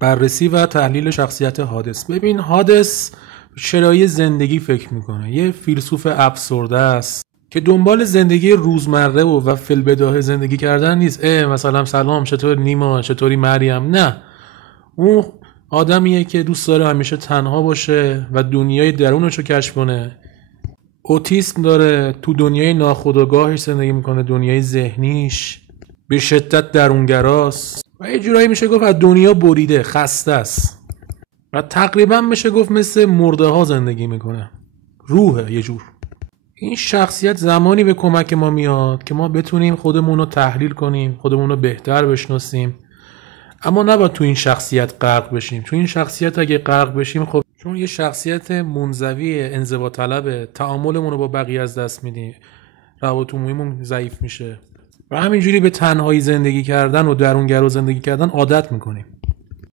بررسی و تحلیل شخصیت حادث. ببین حادث چرایی زندگی فکر میکنه، یه فیلسوف افسرده است که دنبال زندگی روزمره و فی‌البداهه زندگی کردن نیست. مثلا سلام چطور نیما، چطوری مریم؟ نه، اون آدمیه که دوست داره همیشه تنها باشه و دنیای درونش رو کشف کنه. اوتیسم داره، تو دنیای ناخودآگاهش زندگی میکنه، دنیای ذهنیش به شدت درونگراست و یه جورایی میشه گفت از دنیا بریده، خسته است و تقریبا میشه گفت مثل مرده ها زندگی میکنه، روحه یه جور. این شخصیت زمانی به کمک ما میاد که ما بتونیم خودمون رو تحلیل کنیم، خودمون رو بهتر بشناسیم، اما نباید تو این شخصیت غرق بشیم. تو این شخصیت اگه غرق بشیم، خب چون یه شخصیت منزوی، انزوا طلبه، تعاملمون رو با بقیه از دست میدیم، روابط عمومیمون ضعیف میشه و همینجوری به تنهایی زندگی کردن و درونگرا زندگی کردن عادت میکنیم.